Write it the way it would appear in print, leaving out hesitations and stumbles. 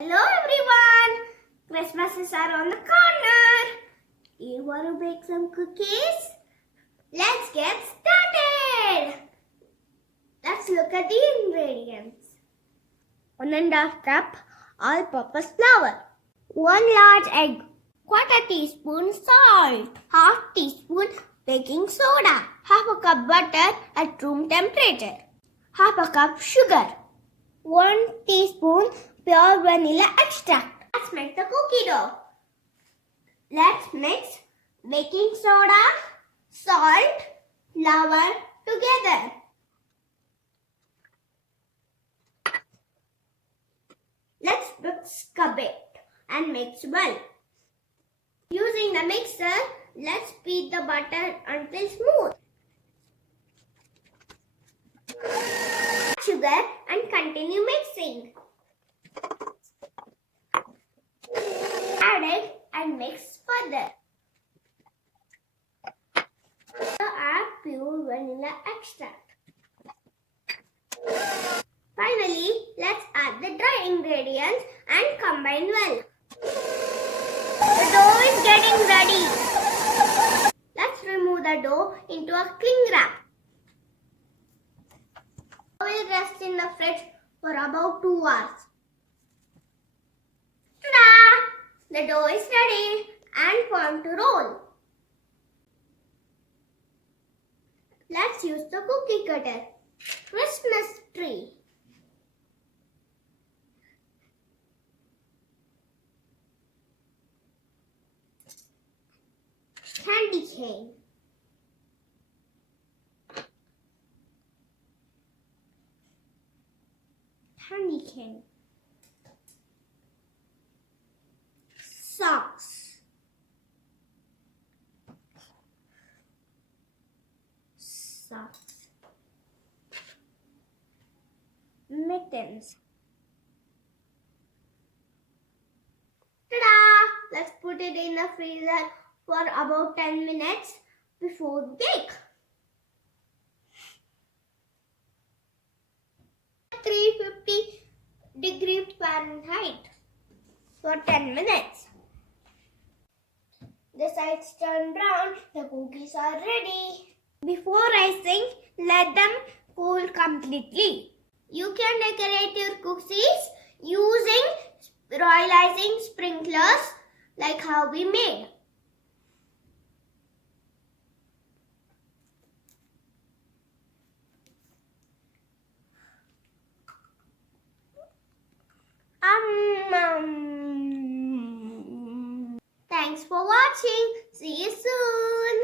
Hello everyone! Christmases are on the corner. You want to bake some cookies? Let's get started! Let's look at the ingredients. 1.5 cup all-purpose flour. 1 large egg. 1/4 teaspoon salt. 1/2 teaspoon baking soda. 1/2 cup butter at room temperature. 1/2 cup sugar. 1 teaspoon pure vanilla extract. Let's make the cookie dough. Let's mix baking soda, salt, flour together. Let's mix it and mix well. Using the mixer, let's beat the butter until smooth. Add sugar and continue mixing. Add it and mix further. Add pure vanilla extract. Finally, let's add the dry ingredients and combine well. The dough is getting ready. Let's remove the dough into a cling wrap. It will rest in the fridge for about 2 hours. Ta-da! The dough is ready and formed to roll. Let's use the cookie cutter. Christmas tree. Candy cane. Candy cane. Socks. Socks. Mittens. Ta-da! Let's put it in the freezer for about 10 minutes before bake. 350 degrees Fahrenheit for 10 minutes. The sides turn brown, the cookies are ready. Before icing, let them cool completely. You can decorate your cookies using royal icing sprinklers like how we made. Thanks for watching. See you soon.